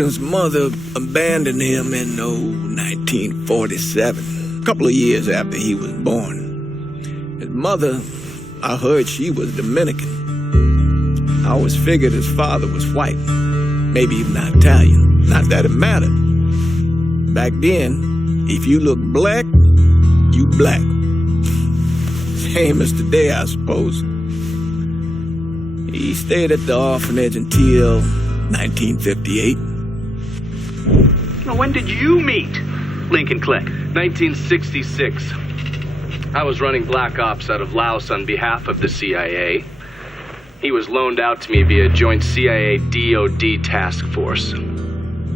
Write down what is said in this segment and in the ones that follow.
Lincoln's mother abandoned him in 1947, a couple of years after he was born. His mother, I heard she was Dominican. I always figured his father was white, maybe even Italian. Not that it mattered. Back then, if you look black, you black. Same as today, I suppose. He stayed at the orphanage until 1958. Now, when did you meet Lincoln Click? 1966. I was running Black Ops out of Laos on behalf of the CIA. He was loaned out to me via joint CIA-DOD task force. He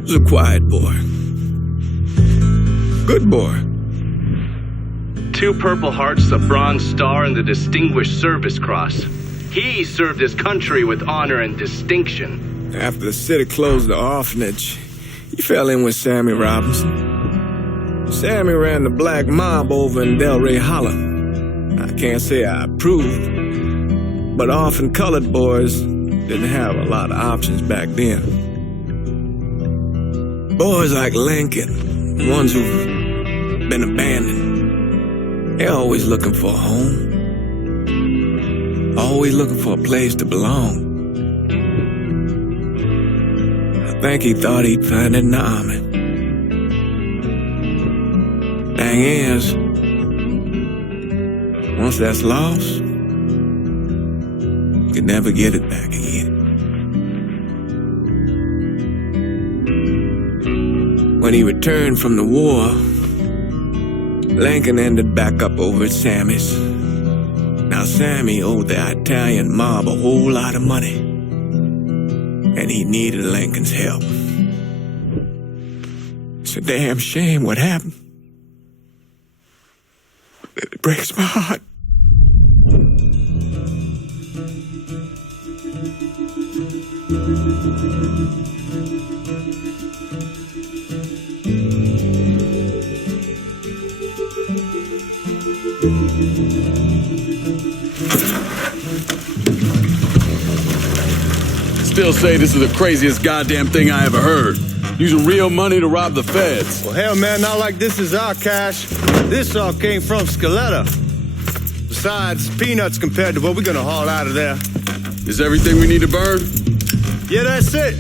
was a quiet boy. Good boy. 2 Purple Hearts, a Bronze Star, and the Distinguished Service Cross. He served his country with honor and distinction. After the city closed the orphanage, he fell in with Sammy Robinson. Sammy ran the black mob over in Delray Hollow. I can't say I approved, but orphan colored boys didn't have a lot of options back then. Boys like Lincoln, ones who've been abandoned, they're always looking for a home. Always looking for a place to belong. I think he thought he'd find it in the army. Thing is, once that's lost, you can never get it back again. When he returned from the war, Lincoln ended back up over at Sammy's. Now, Sammy owed the Italian mob a whole lot of money, and he needed Lincoln's help. It's a damn shame what happened. It breaks my heart. Still say this is the craziest goddamn thing I ever heard. Using real money to rob the feds. Well, hell, man, not like this is our cash. This all came from Scaletta. Besides, peanuts compared to what we're gonna haul out of there. Is everything we need to burn? Yeah, that's it.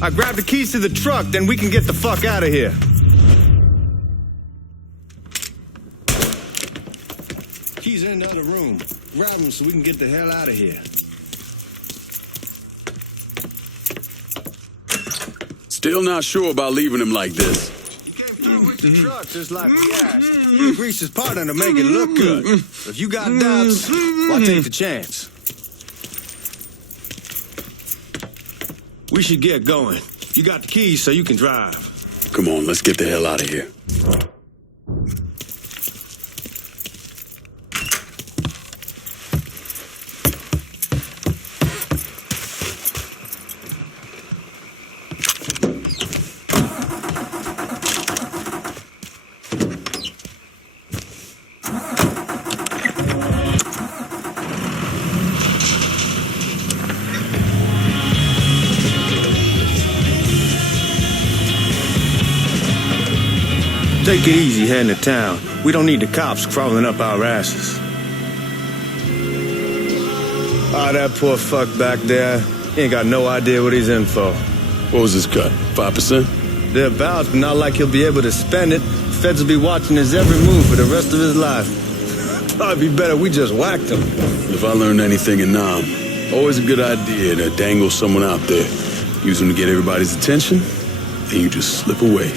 I grabbed the keys to the truck, then we can get the fuck out of here. Keys are in the other room. Grab them so we can get the hell out of here. Still not sure about leaving him like this. You came through with the truck just like we asked. Grease is part to make it look good. If you got doubts, why take the chance? We should get going. You got the keys so you can drive. Come on, let's get the hell out of here. Take it easy heading to town. We don't need the cops crawling up our asses. Ah, that poor fuck back there. He ain't got no idea what he's in for. What was his cut? 5%? Thereabouts, but not like he'll be able to spend it. Feds will be watching his every move for the rest of his life. Probably be better we just whacked him. If I learned anything in Nam, always a good idea to dangle someone out there. Use them to get everybody's attention, and you just slip away.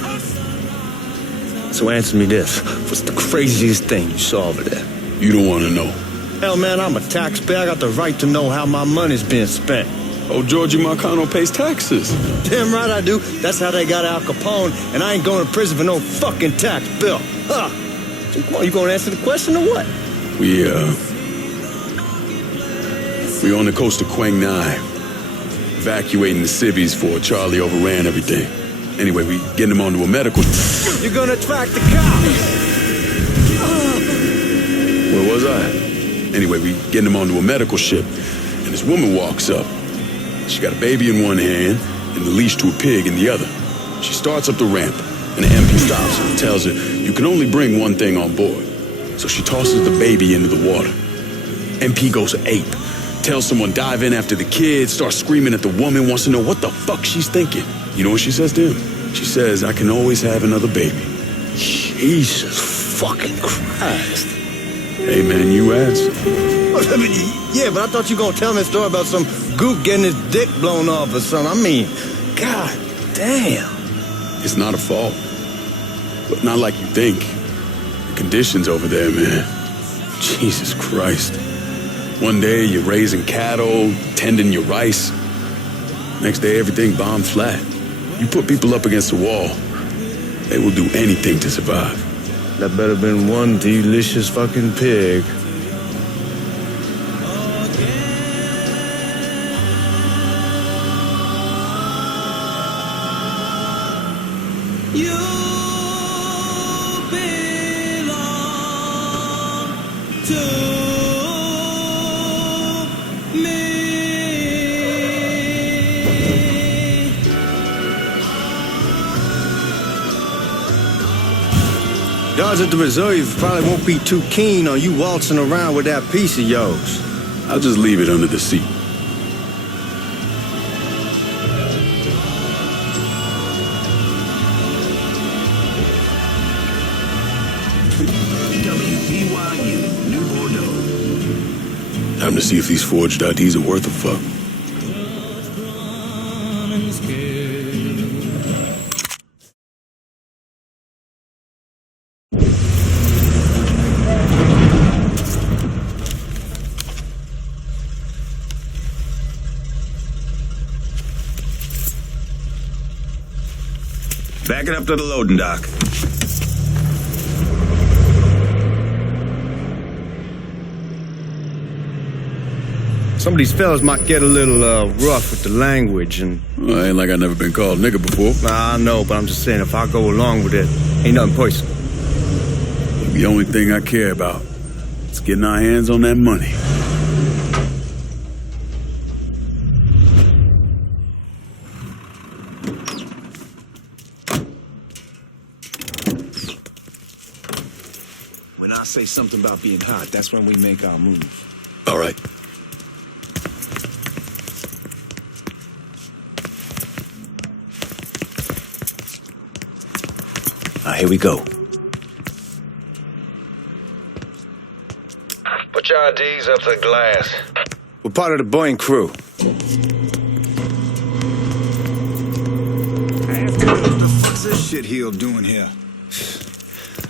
So answer me this. What's the craziest thing you saw over there? You don't want to know. Hell, man, I'm a taxpayer. I got the right to know how my money's being spent. Oh, Georgie Marcano pays taxes. Damn right I do. That's how they got Al Capone, and I ain't going to prison for no fucking tax bill. Huh. So come on, you gonna answer the question or what? We on the coast of Quang Nai, evacuating the civvies for Charlie overran everything. Anyway, we getting him onto a medical... You're gonna attract the cops! Where was I? Anyway, we getting him onto a medical ship, and this woman walks up. She got a baby in one hand and the leash to a pig in the other. She starts up the ramp, and the MP stops her and tells her you can only bring one thing on board. So she tosses the baby into the water. MP goes ape, tells someone dive in after the kid, starts screaming at the woman, wants to know what the fuck she's thinking. You know what she says to him? She says, I can always have another baby. Jesus fucking Christ. Hey man, you asked. Yeah, but I thought you were gonna tell me a story about some gook getting his dick blown off or something. I mean, god damn. It's not a fault. But not like you think. The conditions over there, man. Jesus Christ. One day you're raising cattle, tending your rice. Next day everything bombed flat. You put people up against the wall, they will do anything to survive. That better been one delicious fucking pig. Guards at the reserve probably won't be too keen on you waltzing around with that piece of yours. I'll just leave it under the seat. WBYU, New Bordeaux. Time to see if these forged IDs are worth a fuck. Back it up to the loading dock. Some of these fellas might get a little rough with the language and... Well, ain't like I never been called nigga before. Nah, I know, but I'm just saying if I go along with it, ain't nothing personal. The only thing I care about is getting our hands on that money. When I say something about being hot, that's when we make our move. All right. Here we go. Put your IDs up to the glass. We're part of the Boeing crew. What the fuck's this shitheel doing here?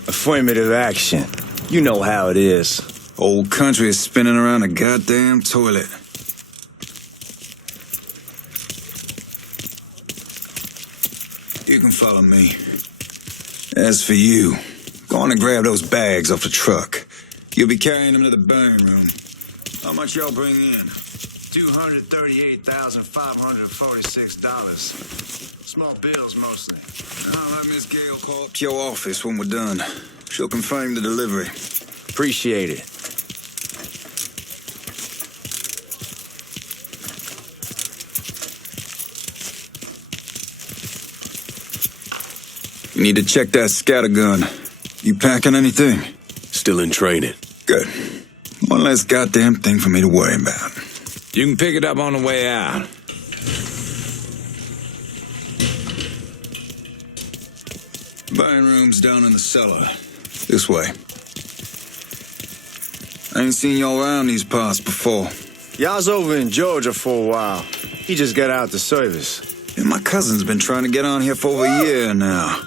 Affirmative action. You know how it is. Old country is spinning around a goddamn toilet. You can follow me. As for you, go on and grab those bags off the truck. You'll be carrying them to the burn room. How much y'all bring in? $238,546. Small bills mostly. I'll let Miss Gale call up to your office when we're done. She'll confirm the delivery. Appreciate it. You need to check that scatter gun. You packing anything? Still in training. Good. One less goddamn thing for me to worry about. You can pick it up on the way out. Burn room's down in the cellar. This way. I ain't seen y'all around these parts before. Y'all's over in Georgia for a while. He just got out the service. And my cousin's been trying to get on here for over a year now.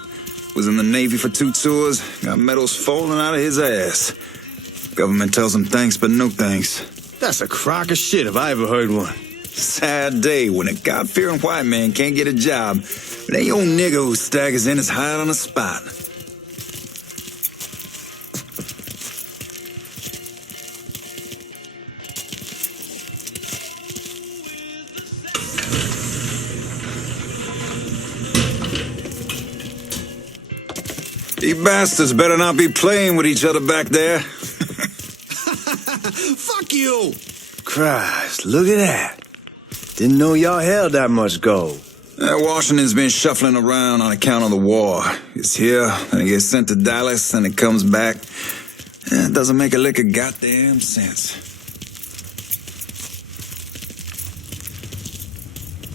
Was in the Navy for 2 tours, got medals falling out of his ass. Government tells him thanks, but no thanks. That's a crock of shit if I ever heard one. Sad day when a God-fearing white man can't get a job, but any old nigger who staggers in is hired on the spot. You bastards better not be playing with each other back there. Fuck you! Christ, look at that. Didn't know y'all held that much gold. Washington's been shuffling around on account of the war. It's here, and it gets sent to Dallas, and it comes back. It doesn't make a lick of goddamn sense.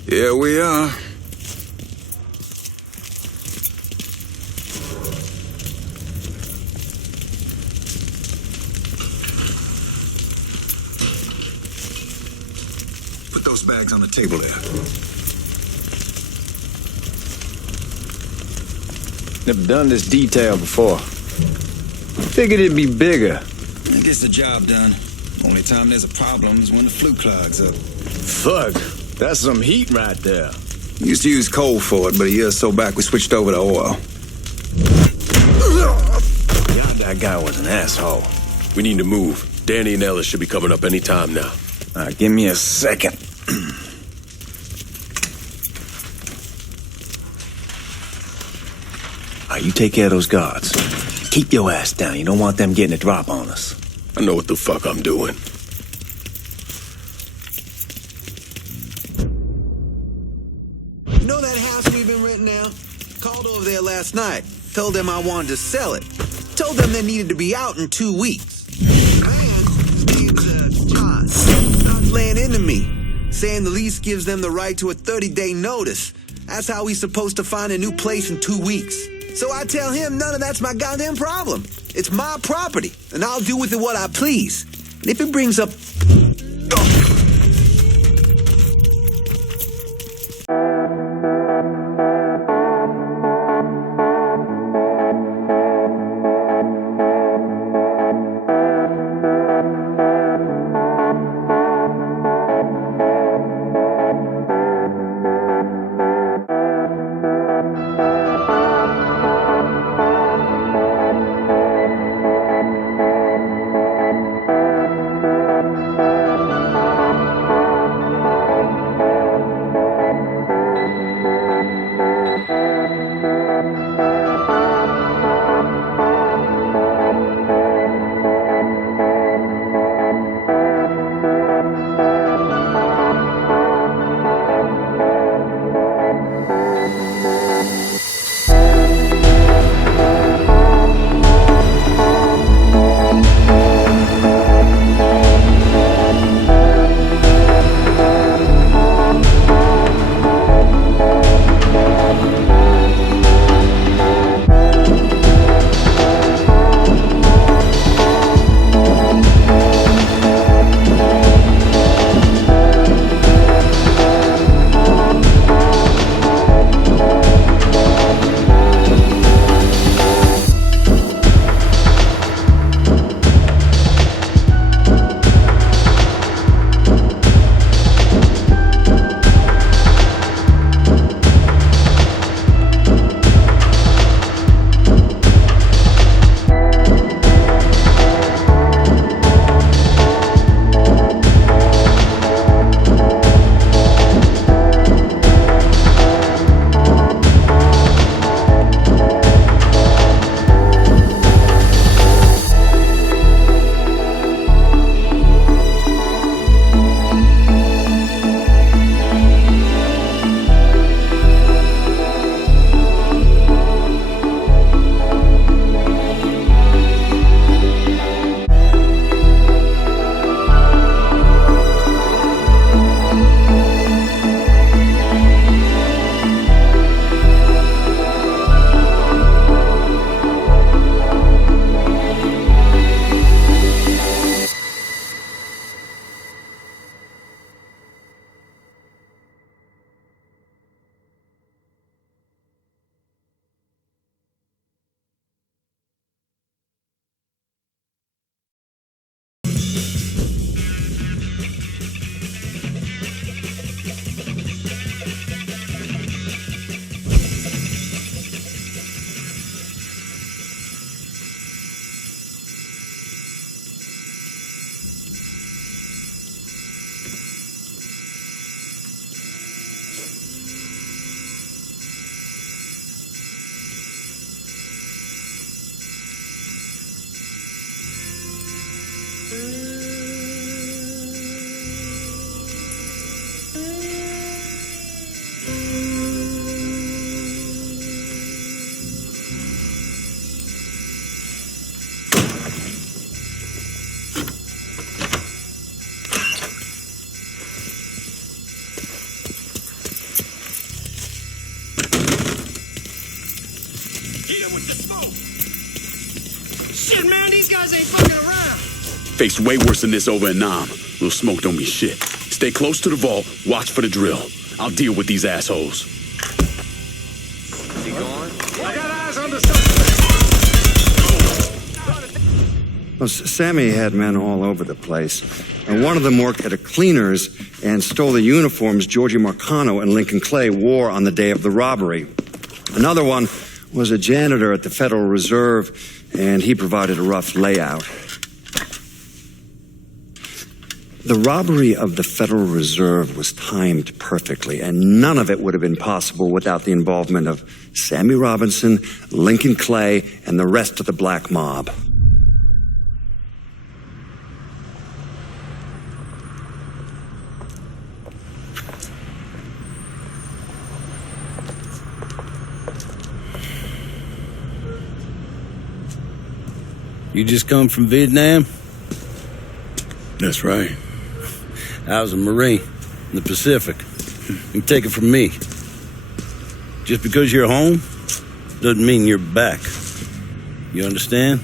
Here we are. Put those bags on the table there. Never done this detail before. Figured it'd be bigger. It gets the job done. Only time there's a problem is when the flue clogs up. Fuck, that's some heat right there. We used to use coal for it, but a year or so back we switched over to oil. God, that guy was an asshole. We need to move. Danny and Ellis should be coming up any time now. All right, give me a second. All right, you take care of those guards. Keep your ass down. You don't want them getting a drop on us. I know what the fuck I'm doing. You know that house we've been renting out? Called over there last night. Told them I wanted to sell it. Told them they needed to be out in 2 weeks. Man, name's Todd. Todd's laying into me, saying the lease gives them the right to a 30-day notice. That's how he's supposed to find a new place in 2 weeks. So I tell him none of that's my goddamn problem. It's my property, and I'll do with it what I please. And if it brings up... Hit him with the smoke! Shit, man, these guys ain't fucking around! Faced way worse than this over in Nam. Little smoke don't mean shit. Stay close to the vault, watch for the drill. I'll deal with these assholes. Is he gone? I got eyes on the suspect! Well, Sammy had men all over the place. And one of them worked at a cleaner's and stole the uniforms Georgie Marcano and Lincoln Clay wore on the day of the robbery. Another one was a janitor at the Federal Reserve, and he provided a rough layout. The robbery of the Federal Reserve was timed perfectly, and none of it would have been possible without the involvement of Sammy Robinson, Lincoln Clay, and the rest of the black mob. You just come from Vietnam? That's right. I was a Marine in the Pacific. You take it from me. Just because you're home doesn't mean you're back. You understand?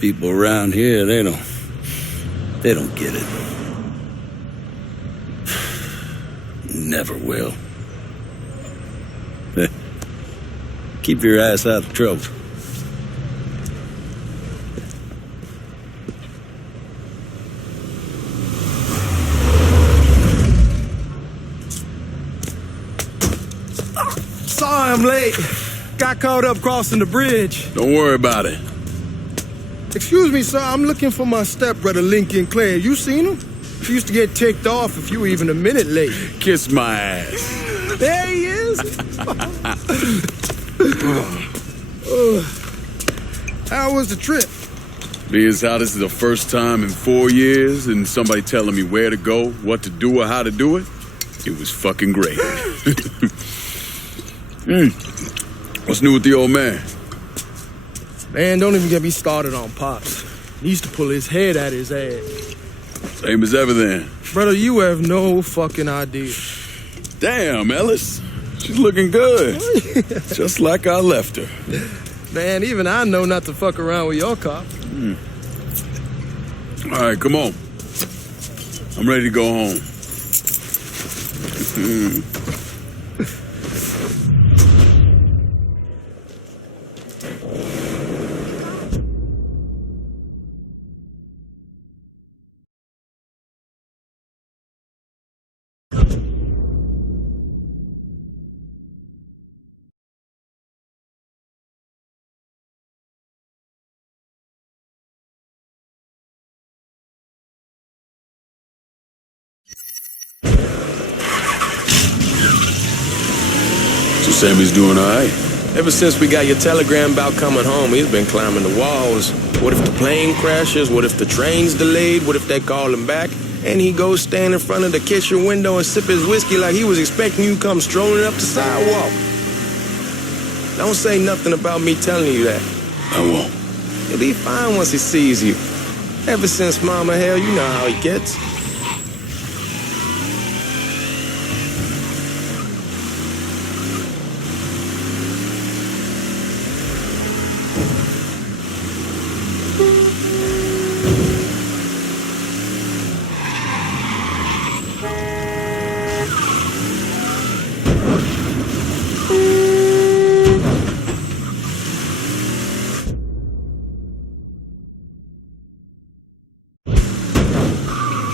People around here, they don't get it. Never will. Keep your ass out of trouble. Sorry I'm late. Got caught up crossing the bridge. Don't worry about it. Excuse me, sir. I'm looking for my stepbrother, Lincoln Clay. You seen him? He used to get ticked off if you were even a minute late. Kiss my ass. There he is. How was the trip? Being as how this is the first time in 4 years and somebody telling me where to go, what to do, or how to do it, it was fucking great. What's new with the old man? Man, don't even get me started on Pops. He used to pull his head out his ass. Same as ever then. Brother, you have no fucking idea. Damn, Ellis. She's looking good. Just like I left her. Man, even I know not to fuck around with your cop. All right, come on. I'm ready to go home. So Sammy's doing all right? Ever since we got your telegram about coming home, he's been climbing the walls. What if the plane crashes? What if the train's delayed? What if they call him back? And he goes stand in front of the kitchen window and sip his whiskey like he was expecting you to come strolling up the sidewalk. Don't say nothing about me telling you that. I won't. He'll be fine once he sees you. Ever since Mama Hell, you know how he gets.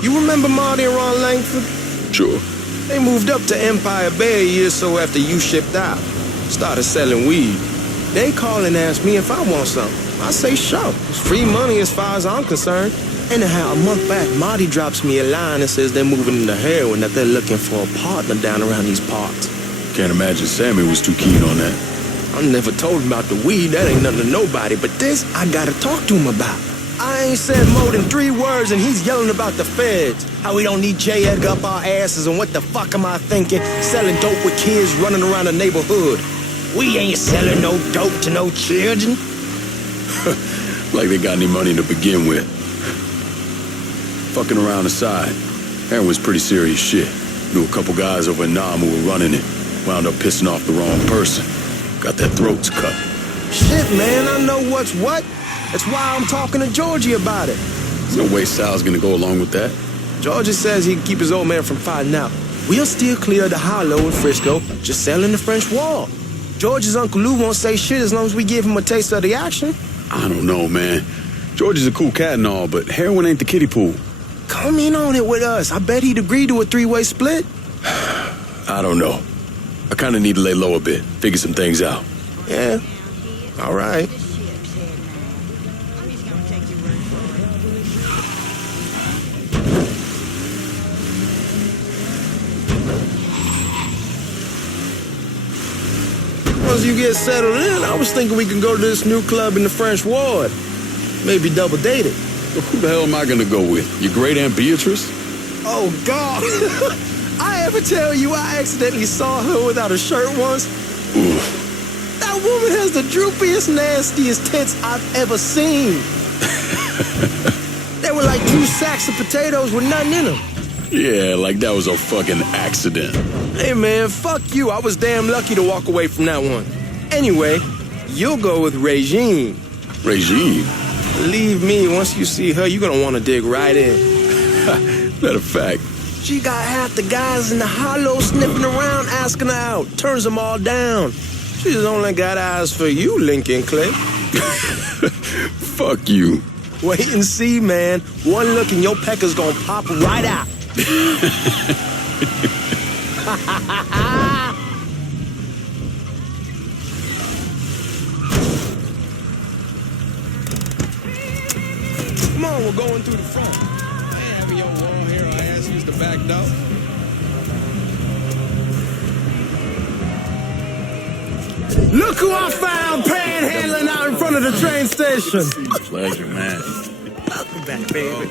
You remember Marty and Ron Langford? Sure. They moved up to Empire Bay a year or so after you shipped out. Started selling weed. They call and ask me if I want something. I say sure. It's free money as far as I'm concerned. Anyhow, a month back, Marty drops me a line and says they're moving into heroin, that they're looking for a partner down around these parts. Can't imagine Sammy was too keen on that. I never told him about the weed. That ain't nothing to nobody. But this, I gotta talk to him about. I ain't said more than 3 words and he's yelling about the feds. How we don't need J. Edgar up our asses, and what the fuck am I thinking? Selling dope with kids running around the neighborhood. We ain't selling no dope to no children. Like they got any money to begin with. Fucking around the side. Heroin's pretty serious shit. Knew a couple guys over in Nam who were running it. Wound up pissing off the wrong person. Got their throats cut. Shit, man, I know what's what. That's why I'm talking to Georgie about it. There's no way Sal's gonna go along with that. Georgie says he can keep his old man from finding out. We'll still clear the hollow in Frisco, just selling the French Wall. George's Uncle Lou won't say shit as long as we give him a taste of the action. I don't know, man. George is a cool cat and all, but heroin ain't the kiddie pool. Come in on it with us. I bet he'd agree to a three-way split. I don't know. I kind of need to lay low a bit, figure some things out. Yeah, all right. Once you get settled in, I was thinking we can go to this new club in the French Ward. Maybe double date it. Well, who the hell am I gonna go with? Your great Aunt Beatrice? Oh, God. I ever tell you I accidentally saw her without a shirt once? Oof. That woman has the droopiest, nastiest tits I've ever seen. They were like 2 sacks of potatoes with nothing in them. Yeah, like that was a fucking accident. Hey, man, fuck you. I was damn lucky to walk away from that one. Anyway, you'll go with Regine. Regine? Believe me, once you see her, you're gonna want to dig right in. Matter of fact. She got half the guys in the hollow sniffing around asking her out. Turns them all down. She's only got eyes for you, Lincoln Clay. Fuck you. Wait and see, man. One look and your pecker's gonna pop right out. Come on, we're going through the front. I ain't having your wall here. I asked you the back door. Look who I found panhandling out in front of the train station. Pleasure, man. Welcome back, baby.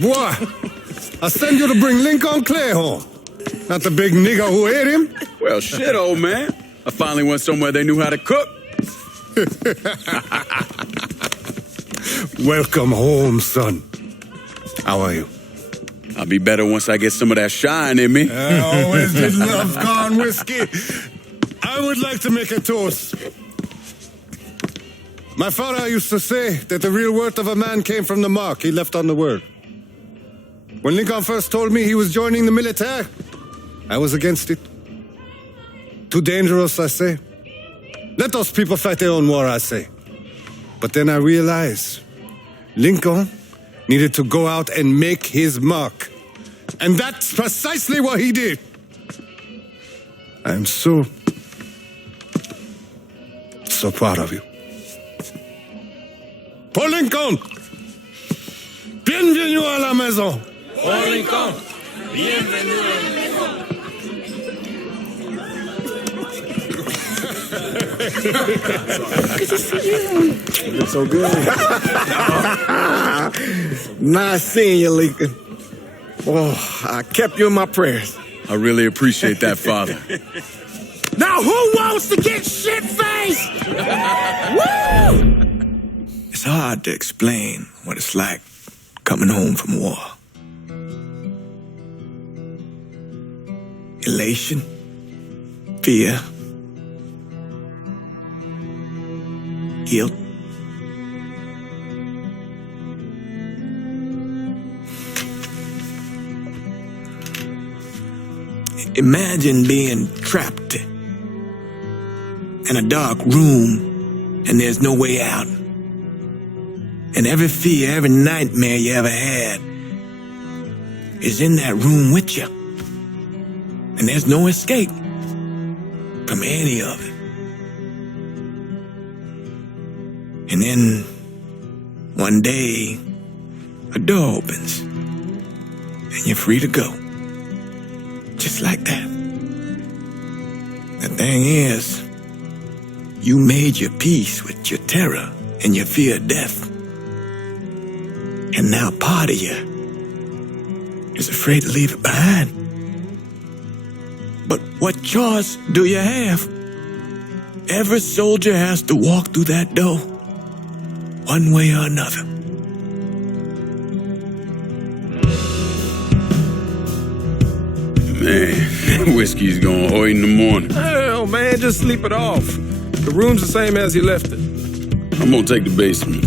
Boy, I send you to bring Lincoln Clay home. Not the big nigga who ate him. Well, shit, old man. I finally went somewhere they knew how to cook. Welcome home, son. How are you? I'll be better once I get some of that shine in me. I always did love corn whiskey. I would like to make a toast. My father used to say that the real worth of a man came from the mark he left on the world. When Lincoln first told me he was joining the military, I was against it. Too dangerous, I say. Let those people fight their own war, I say. But then I realized Lincoln needed to go out and make his mark. And that's precisely what he did. I'm so proud of you. Paul Lincoln! Bienvenue à la maison! Paul Lincoln! Bienvenue à la maison! Good to see you. It's so good. Nice seeing you, Lincoln. Oh, I kept you in my prayers. I really appreciate that, Father. Now who wants to get shit-faced? Woo! It's hard to explain what it's like coming home from war. Elation, fear, guilt. Imagine being trapped in a dark room and there's no way out. And every fear, every nightmare you ever had is in that room with you. And there's no escape from any of it. And then one day, a door opens and you're free to go. Just like that. The thing is, you made your peace with your terror and your fear of death. And now part of you is afraid to leave it behind. But what choice do you have? Every soldier has to walk through that door, one way or another. Man, whiskey's gonna hurt in the morning. Hell, man, just sleep it off. The room's the same as you left it. I'm gonna take the basement.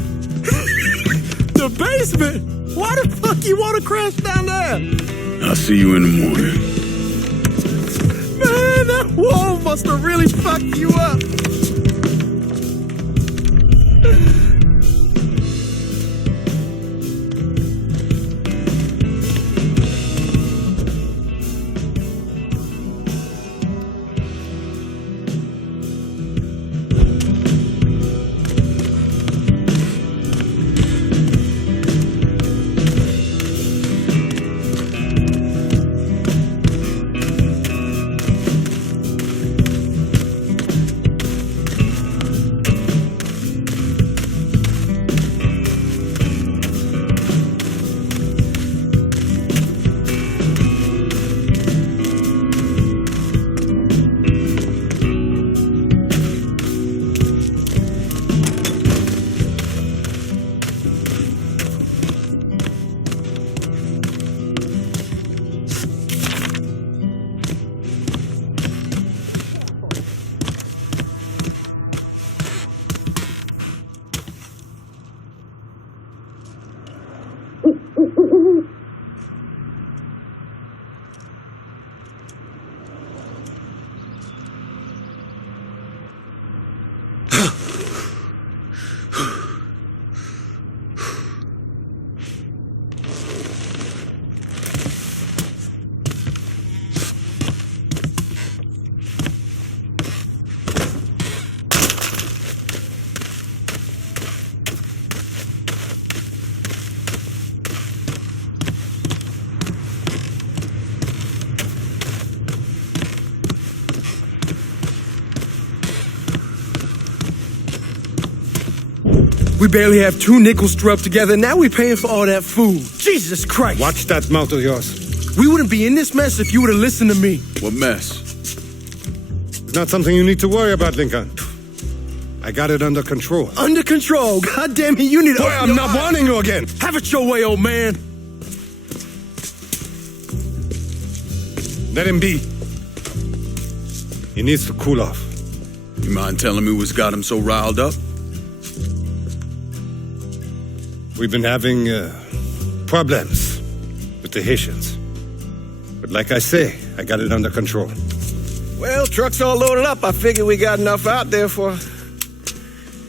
The basement? Why the fuck you want to crash down there? I'll see you in the morning. Man, that wall must have really fucked you up. We barely have 2 nickels to rub together, now we're paying for all that food. Jesus Christ. Watch that mouth of yours. We wouldn't be in this mess if you would have listened to me. What mess? It's not something you need to worry about, Lincoln. I got it under control. Under control? God damn it, you need to... Boy, I'm not warning you again. Have it your way, old man. Let him be. He needs to cool off. You mind telling me what's got him so riled up? We've been having problems with the Haitians. But like I say, I got it under control. Well, truck's all loaded up. I figure we got enough out there for...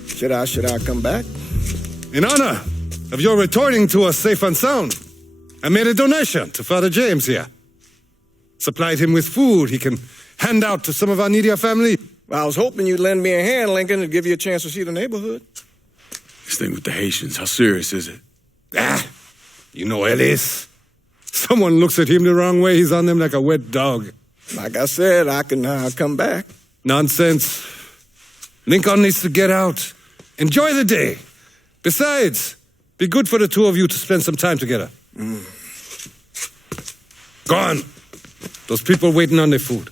Should I come back? In honor of your returning to us safe and sound, I made a donation to Father James here. Supplied him with food he can hand out to some of our needier family. Well, I was hoping you'd lend me a hand, Lincoln, to give you a chance to see the neighborhood. This thing with the Haitians, how serious is it? You know Ellis. Someone looks at him the wrong way, he's on them like a wet dog. Like I said, I can come back. Nonsense. Lincoln needs to get out. Enjoy the day. Besides, be good for the two of you to spend some time together. Go on. Those people waiting on their food.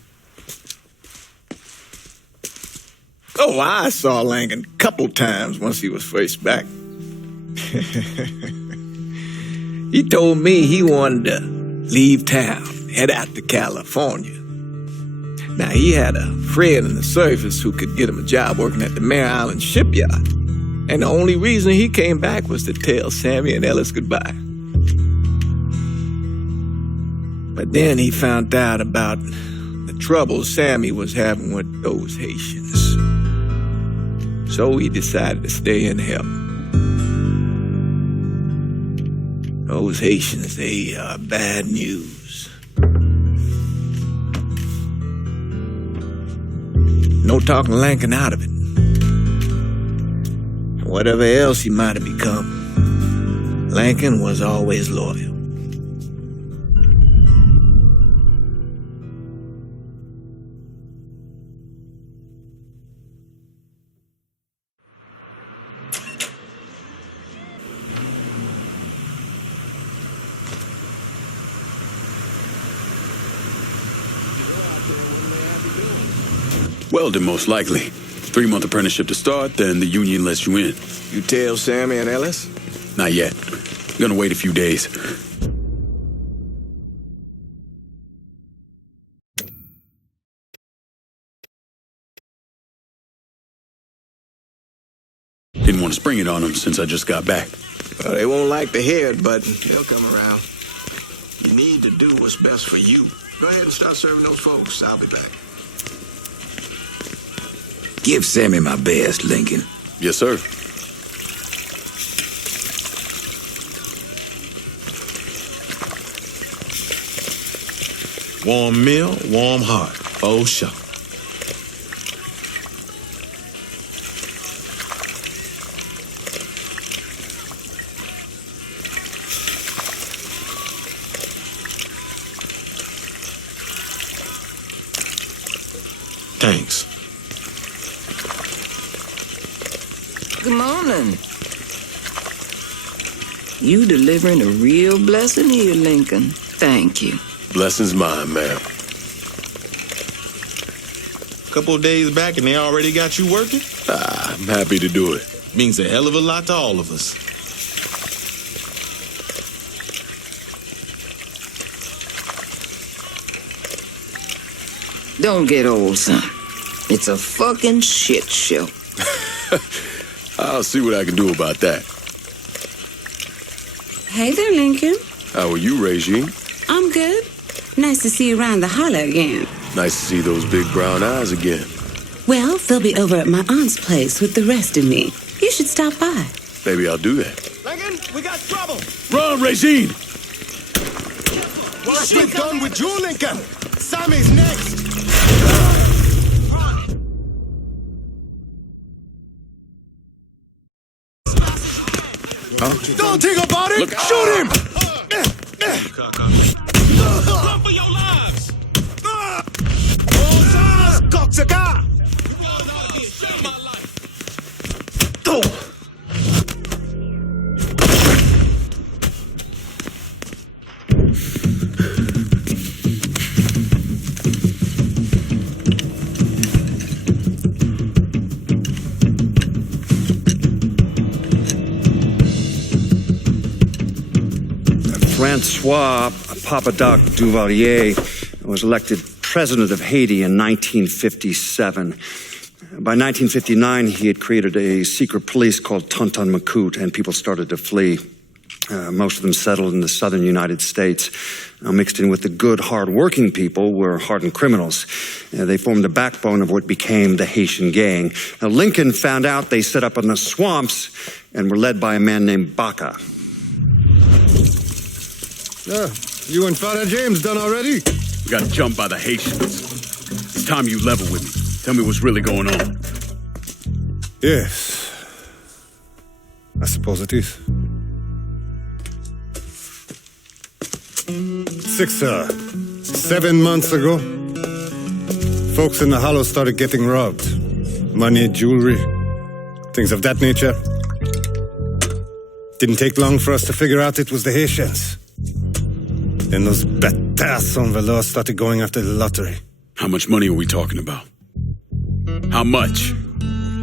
Oh, I saw Lincoln a couple times once he was first back. He told me he wanted to leave town, head out to California. Now, he had a friend in the service who could get him a job working at the Mare Island shipyard. And the only reason he came back was to tell Sammy and Ellis goodbye. But then he found out about the trouble Sammy was having with those Haitians. So he decided to stay and help. Those Haitians, they are bad news. No talking Lincoln out of it. Whatever else he might have become, Lincoln was always loyal. Welding, most likely. 3-month apprenticeship to start, then the union lets you in. You tell Sammy and Ellis? Not yet. Gonna wait a few days. Didn't want to spring it on them since I just got back. Well, they won't like to hear it, but they'll come around. You need to do what's best for you. Go ahead and start serving those folks. I'll be back. Give Sammy my best, Lincoln. Yes, sir. Warm meal, warm heart. Oh, sure. Thanks. Good morning. You delivering a real blessing here, Lincoln. Thank you. Blessings mine, ma'am. Couple of days back and they already got you working? I'm happy to do it. Means a hell of a lot to all of us. Don't get old, son. It's a fucking shit show. I'll see what I can do about that. Hey there, Lincoln. How are you, Regine? I'm good. Nice to see you around the holler again. Nice to see those big brown eyes again. Well, they'll be over at my aunt's place with the rest of me. You should stop by. Maybe I'll do that. Lincoln, we got trouble. Run, Regine! What's been done with you, Lincoln? Sammy's next. Don't think about it! Look, shoot him! Run for your lives! Cocksucker! Francois Papadoc Duvalier was elected president of Haiti in 1957. By 1959, he had created a secret police called Tonton Macoute, and people started to flee. Most of them settled in the southern United States. Mixed in with the good, hard-working people were hardened criminals. They formed the backbone of what became the Haitian gang. Now, Lincoln found out they set up in the swamps and were led by a man named Baka. You and Father James done already? We got jumped by the Haitians. It's time you level with me. Tell me what's really going on. Yes. I suppose it is. 7 months ago, folks in the Hollow started getting robbed. Money, jewelry, things of that nature. Didn't take long for us to figure out it was the Haitians. Then those bâtards on the law started going after the lottery. How much money are we talking about? How much?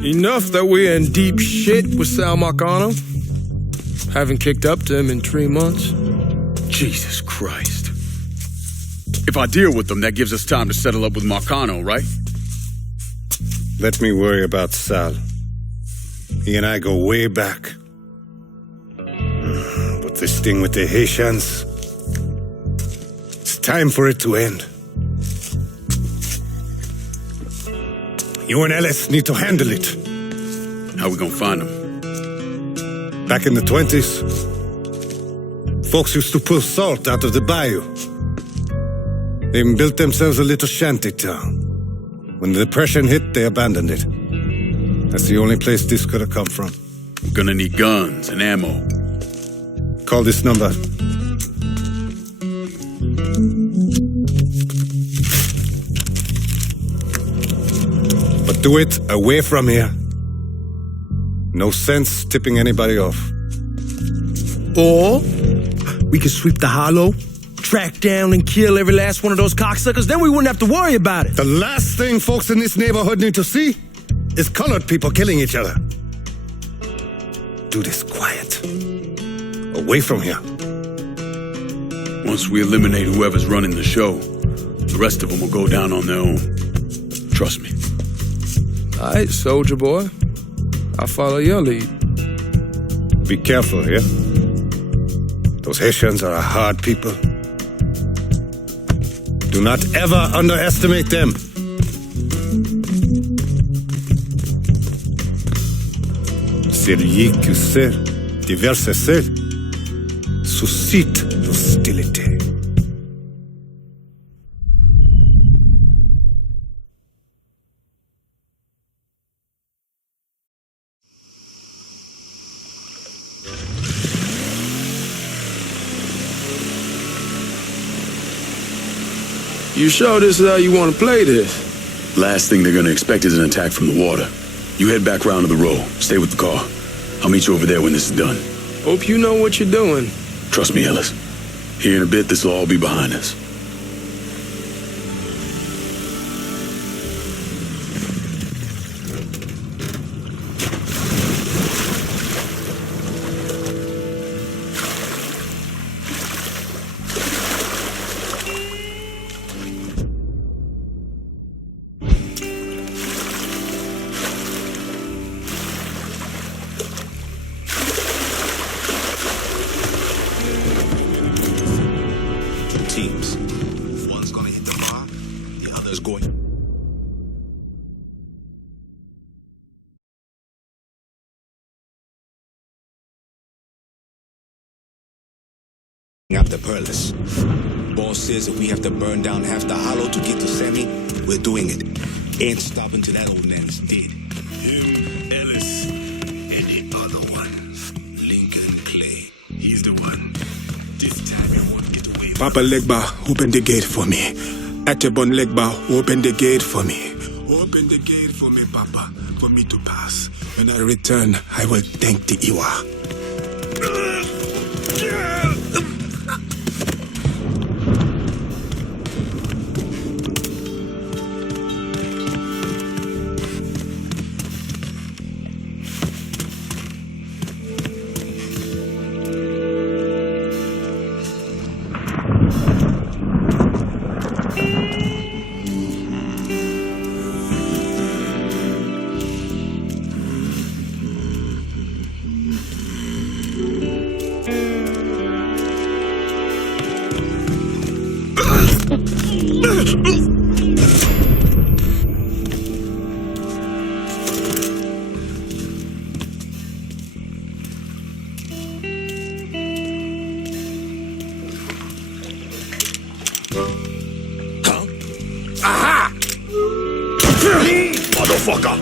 Enough that we're in deep shit with Sal Marcano. Haven't kicked up to him in 3 months. Jesus Christ. If I deal with them, that gives us time to settle up with Marcano, right? Let me worry about Sal. He and I go way back. But this thing with the Haitians, it's time for it to end. You and Ellis need to handle it. How we gonna find them? Back in the 20s, folks used to pull salt out of the bayou. They even built themselves a little shanty town. When the Depression hit, they abandoned it. That's the only place this could have come from. We're gonna need guns and ammo. Call this number. But do it away from here. No sense tipping anybody off. Or we could sweep the Hollow, track down and kill every last one of those cocksuckers, then we wouldn't have to worry about it. The last thing folks in this neighborhood need to see is colored people killing each other. Do this quiet. Away from here. Once we eliminate whoever's running the show, the rest of them will go down on their own. Trust me. All right, soldier boy. I follow your lead. Be careful here. Those Haitians are a hard people. Do not ever underestimate them. Celui qui sait diverser suscite l'hostilité. You sure this is how you want to play this? Last thing they're gonna expect is an attack from the water. You head back round to the row. Stay with the car. I'll meet you over there when this is done. Hope you know what you're doing. Trust me, Ellis. Here in a bit, this will all be behind us. Teams. One's gonna hit the mark, the other's going. After Perlis. Boss says if we have to burn down half the hollow to get to Sammy, we're doing it. Ain't stopping till that old man's dead. Him, Ellis, and the other one, Lincoln Clay. He's the one. This time you won't get away. Papa Legba, open the gate for me. Atebon Legba, open the gate for me. Open the gate for me, Papa, for me to pass. When I return, I will thank the Iwa. Aha! Motherfucker!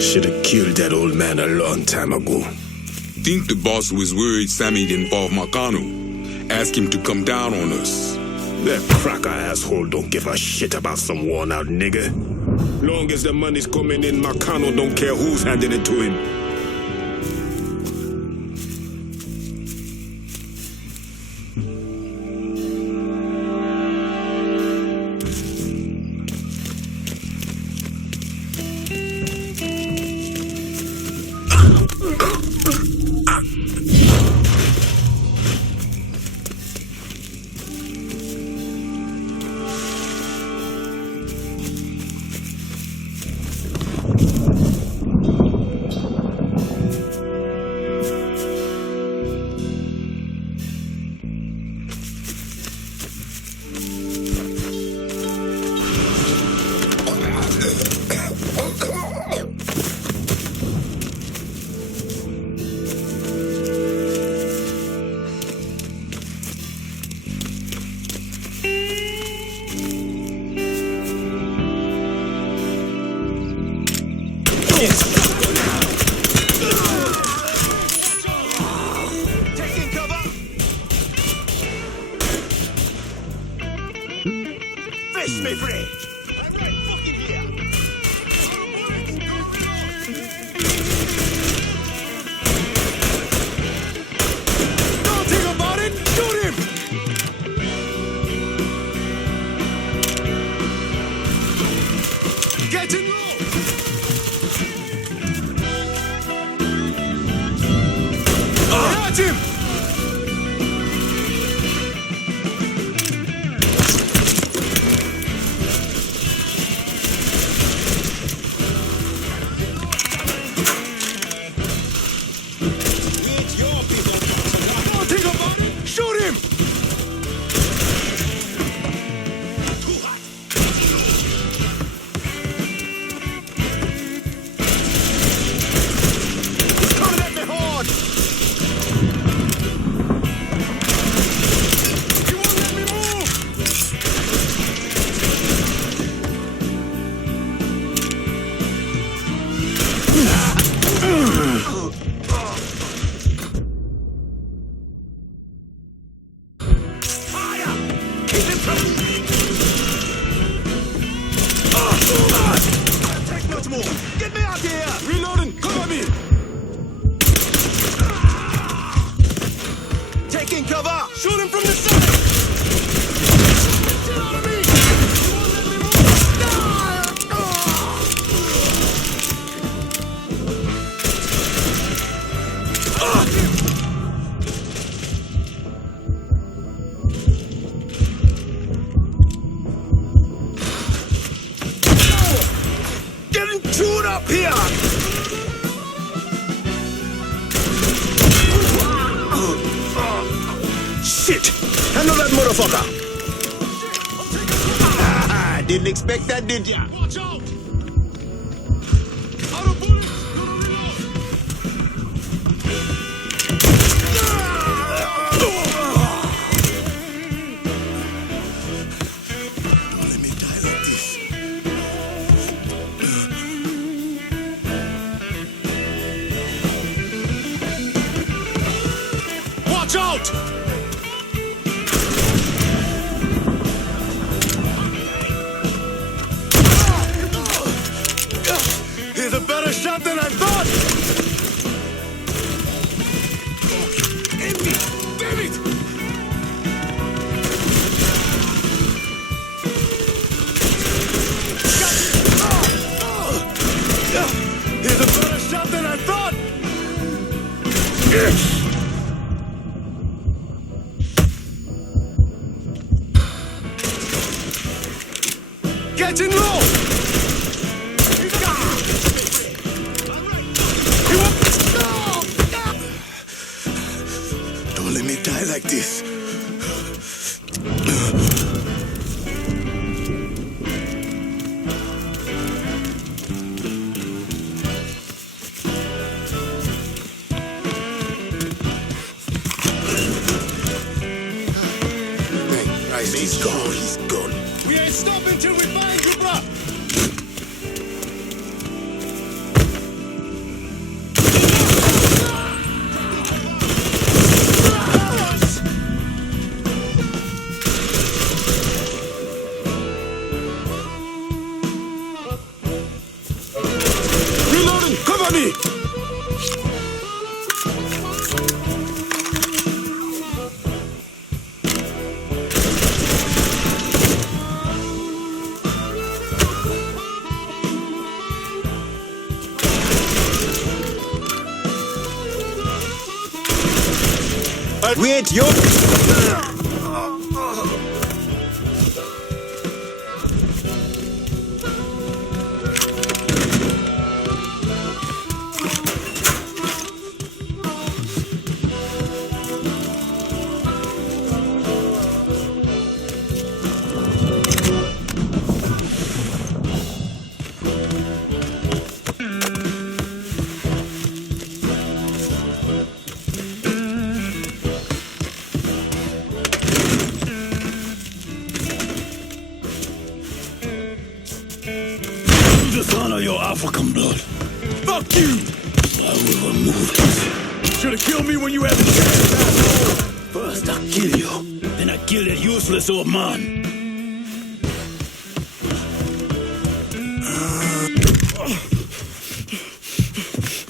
Should have killed that old man a long time ago. Think the boss was worried Sammy'd involve Marcano. Ask him to come down on us. That cracker asshole don't give a shit about some worn-out nigga. Long as the money's coming in, Marcano don't care who's handing it to him. Didn't expect that, did ya? Watch out! Let me die like this. Watch out! He's a better shot than I thought! Enemy! Damn it! He's a better shot than I thought! Getting low! Don't let me die like this. He's gone. He's gone. We ain't stopping till we find you, bruh! Reloading! Cover me! We ain't your... Dishonor your African blood. Fuck you! I will remove this. Should've killed me when you had the chance, asshole! First I kill you, then I kill that useless old man.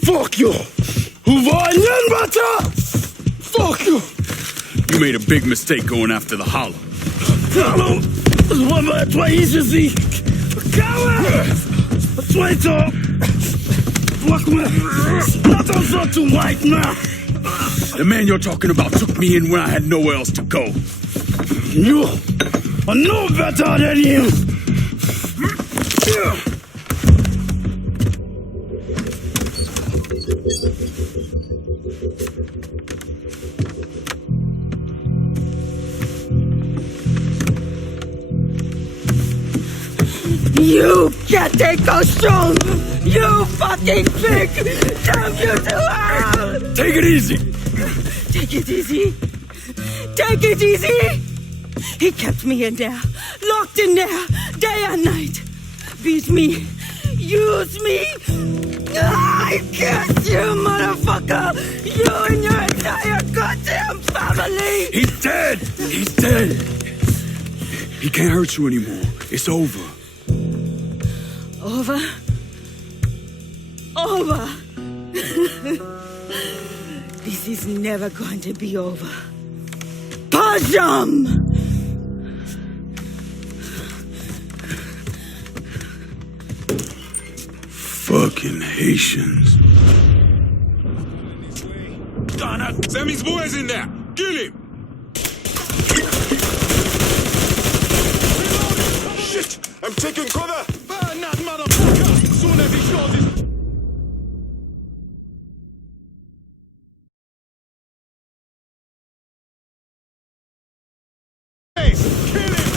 Fuck you! Fuck you! You made a big mistake going after the Hollow. Hollow is one of the easy. Coward! Traitor! Blackman! Not also too white now! The man you're talking about took me in when I had nowhere else to go. You are no better than him! You can't take us strong! You fucking pig! Damn you to hell! Take it easy! Take it easy! Take it easy! He kept me in there, locked in there, day and night. Beat me, use me. I curse you, motherfucker! You and your entire goddamn family! He's dead! He's dead! He can't hurt you anymore. It's over. Over? Over! This is never going to be over. Pajam! Fucking Haitians. Sammy's boys in there! Kill him! Shit! I'm taking cover! Burn that motherfucker! Soon as he shows his... Kill him!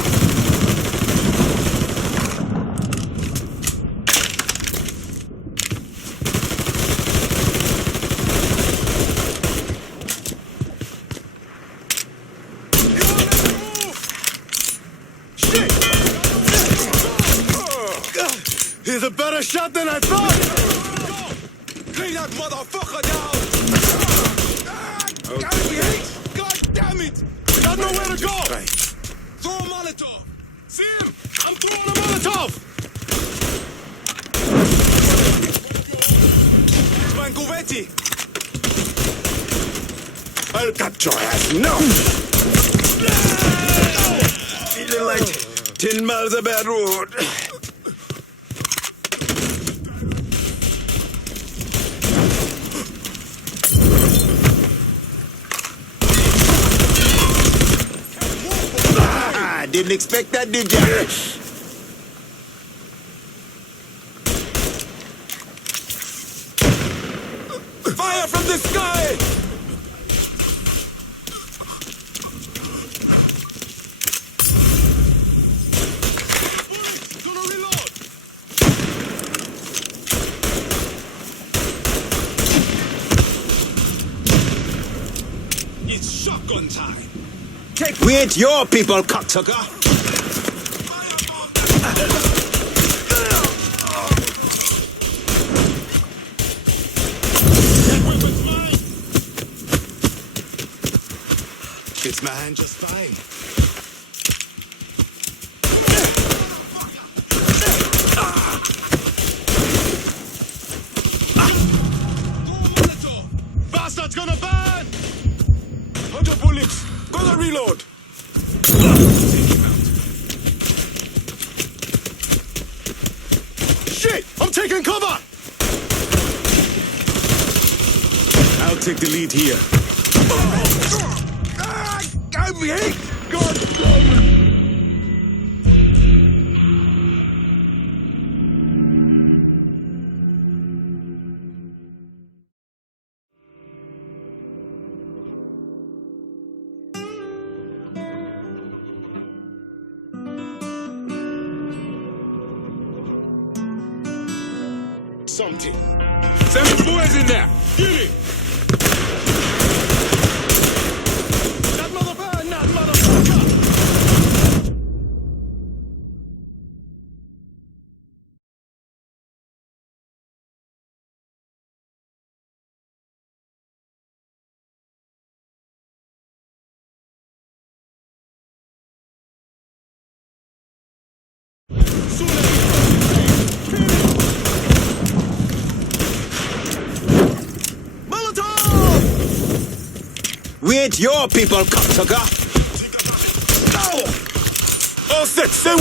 He's a better shot than I thought! Clean that motherfucker down! God damn it! Got nowhere to go! Throw a Molotov! See him? I'm throwing a Molotov! Mancovetti! I'll cut your ass now! Feeling like 10 miles of bad road. Didn't expect that, did ya? Fire from the sky! It's shotgun time! We ain't your people, cocksucker! Fits my hand just fine. bullets. Gonna reload. Shit! I'm taking cover! I'll take the lead here. I'm hit! God damn it! Something. Sammy's boys in there. Get it. That motherfucker! We ain't your people, cocksucker. All set, say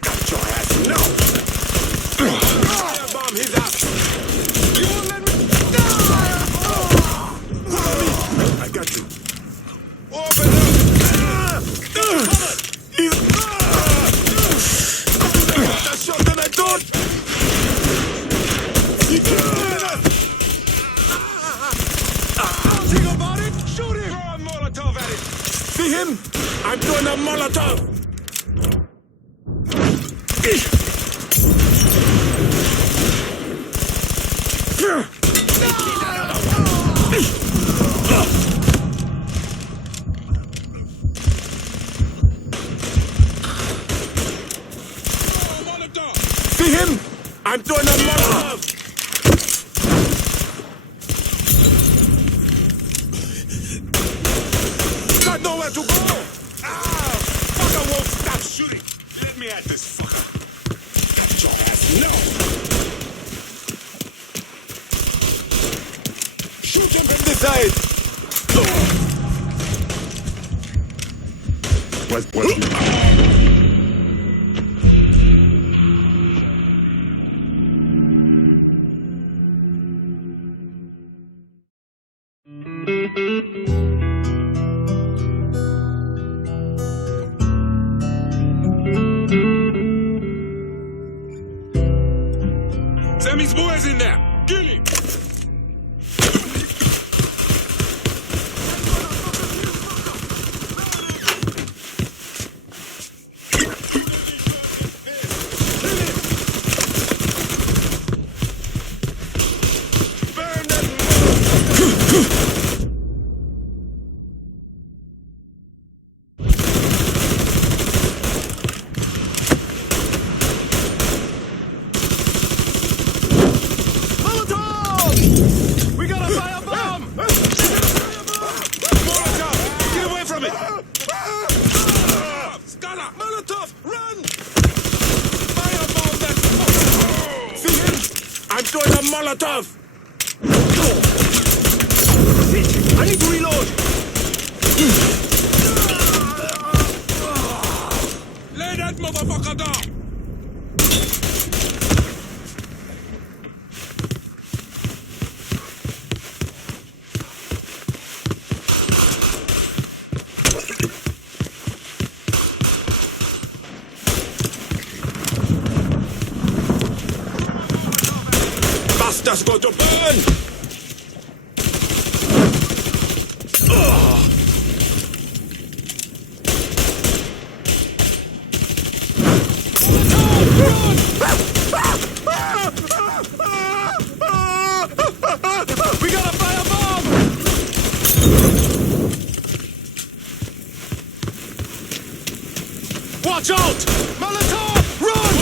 Got your ass now! bomb his ass. You won't let me. I got you. Open up. That shotgun I don't. You think about it? Shoot him. Throw a Molotov at it. See him? I'm throwing a Molotov. See him? I'm throwing a Molotov. Got nowhere to go. Fucker won't stop shooting. Let me at this fucker. Got your ass. No. Shoot him from this side. What? Sammy's boys in there. Get him. Molotov! Shit! I need to reload! Lay that motherfucker down! Bastards go to burn! We got a firebomb! Watch out! Molotov! Run!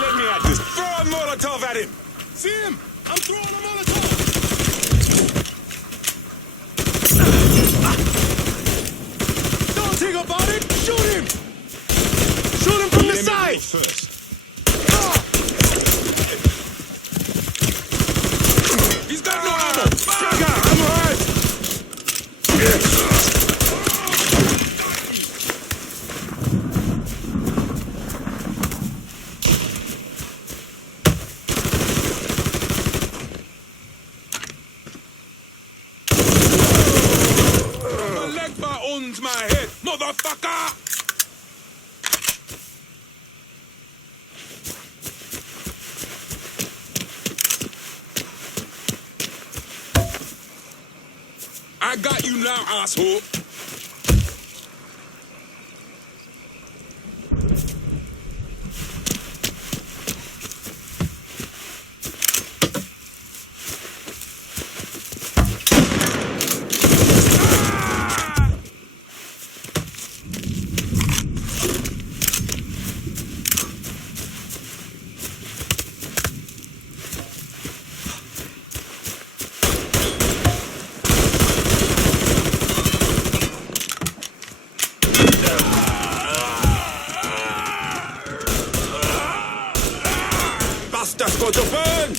Let me at this. Throw a Molotov at him! See him? I'm throwing a Molotov! side! He's got no ammo! Baka, I'm hurt! My leg bar owns my head, motherfucker! I got you now, asshole. Bastards got to burn!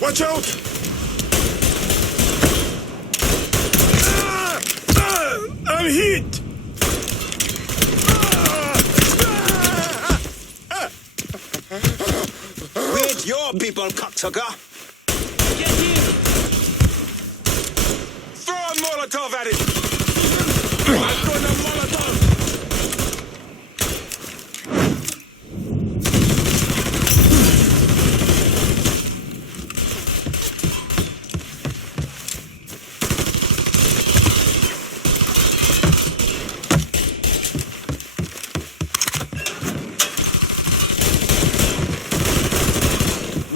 Watch out! I'm hit! Wait your people, cocksucker! Get him! Throw a Molotov at him! I'm throwing a Molotov!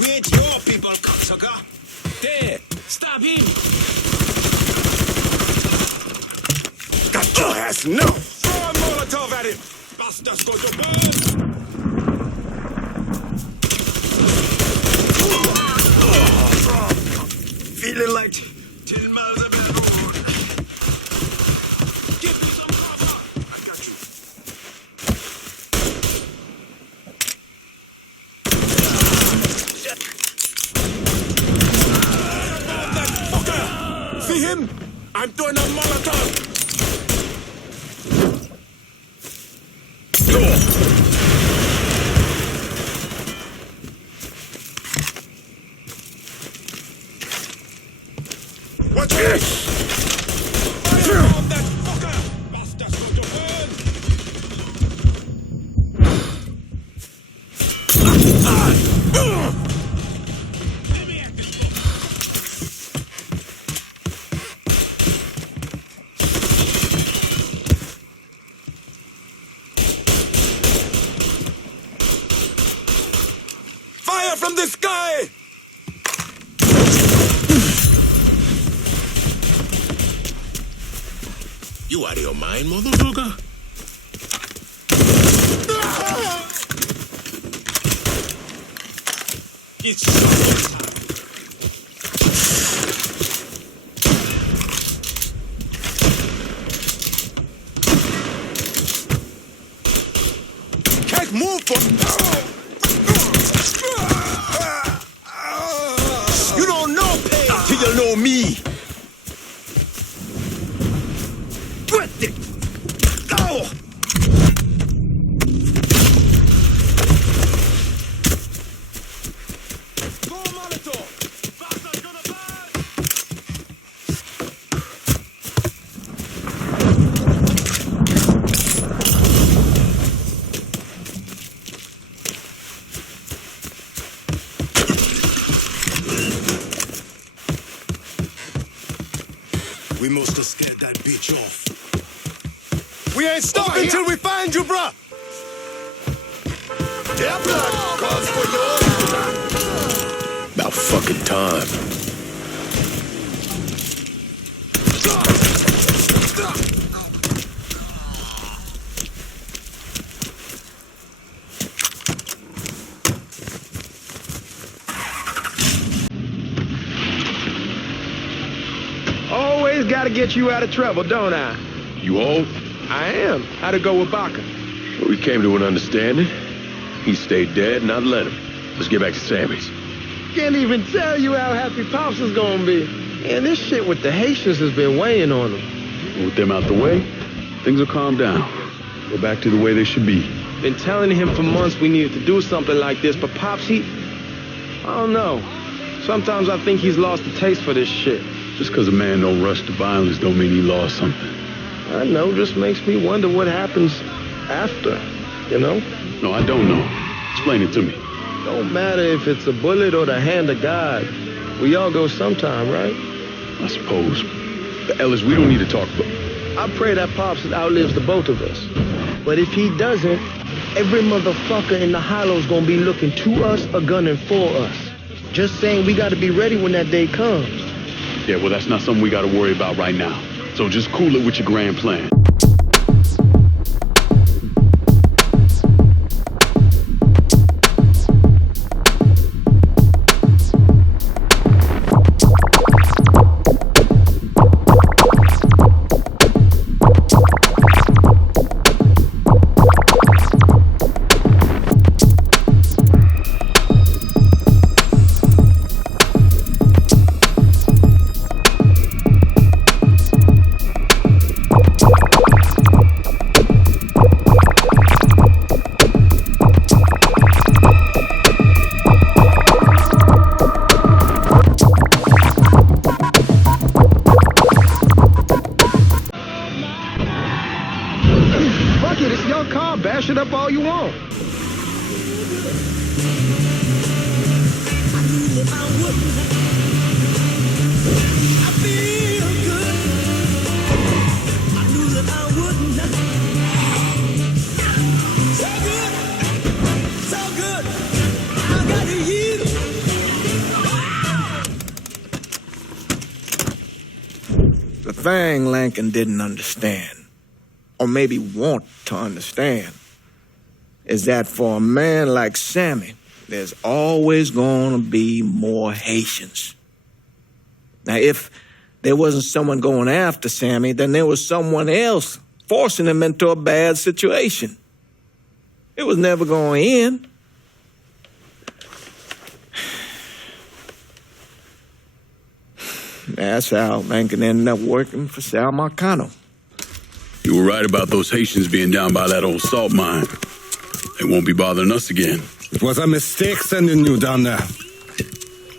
Wait your people, cocksucker! There! Stop him! Got your ass now! Throw a Molotov at him! Bastards got to burn! Feeling like 10 miles up the road. Give me some cover! I got you. See him? I'm throwing a Molotov! Watch it! Fire on that fucker! Bastards got to burn! Fire from the sky! You out of your mind, motherfucker? It's Can't move for... You don't know pain till you know me! What the... Oh! We must have scared that bitch off. We ain't stopping till we find you, bruh! Their blood calls for yours. About fucking time. always gotta get you out of trouble, don't I? You old? I am. How'd it go with Baka? We came to an understanding. He stayed dead, and I let him. Let's get back to Sammy's. Can't even tell you how happy Pops is gonna be. And this shit with the Haitians has been weighing on him. With them out the way, things will calm down. Go back to the way they should be. Been telling him for months we needed to do something like this, but Pops, I don't know. Sometimes I think he's lost the taste for this shit. Just because a man don't rush to violence don't mean he lost something. I know, just makes me wonder what happens after, you know? No, I don't know. Explain it to me. Don't matter if it's a bullet or the hand of God. We all go sometime, right? I suppose. But Ellis, we don't need to talk about... I pray that Pops outlives the both of us. But if he doesn't, every motherfucker in the hollow's gonna be looking to us or gunning for us. Just saying we gotta be ready when that day comes. Yeah, well, that's not something we gotta worry about right now. So just cool it with your grand plan. Bash it up all you want. The thing Lincoln didn't understand, or maybe want to understand, is that for a man like Sammy, there's always gonna be more Haitians. Now, if there wasn't someone going after Sammy, then there was someone else forcing him into a bad situation. It was never gonna end. That's how Lincoln ended up working for Sal Marcano. You were right about those Haitians being down by that old salt mine. They won't be bothering us again. It was a mistake sending you down there.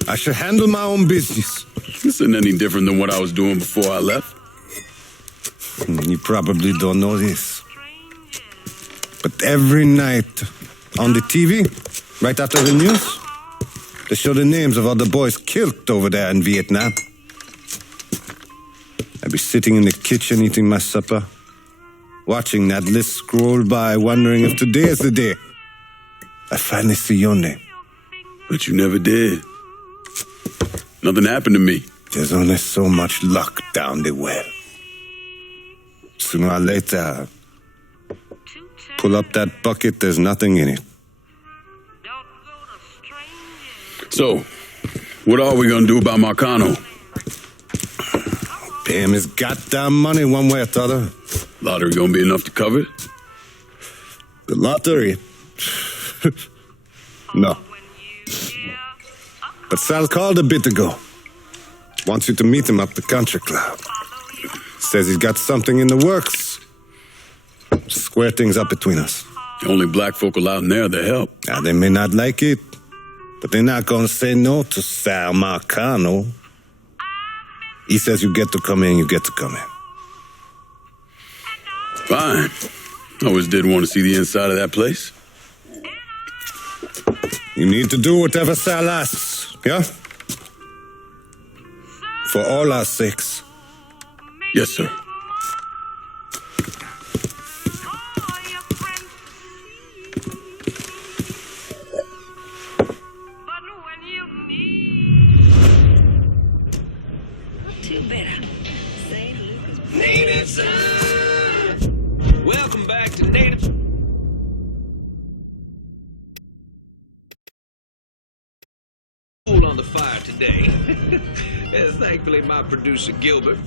I should handle my own business. This isn't any different than what I was doing before I left. You probably don't know this. But every night on the TV, right after the news, they show the names of all the boys killed over there in Vietnam. I'd be sitting in the kitchen eating my supper, watching that list scroll by, wondering if today is the day I finally see your name. But you never did. Nothing happened to me. There's only so much luck down the well. Sooner or later, pull up that bucket, there's nothing in it. So, what are we gonna do about Marcano? Pay him his goddamn money one way or the other. Lottery gonna be enough to cover it? The lottery? No. But Sal called a bit ago. Wants you to meet him up the country club. Says he's got something in the works. Square things up between us. The only black folk allowed in there to help. Now, they may not like it, but they're not gonna say no to Sal Marcano. He says you get to come in, you get to come in. Fine. I always did want to see the inside of that place. You need to do whatever Sal asks, yeah? For all our sakes. Yes, sir. Welcome back to Native. On the fire today. Thankfully, my producer Gilbert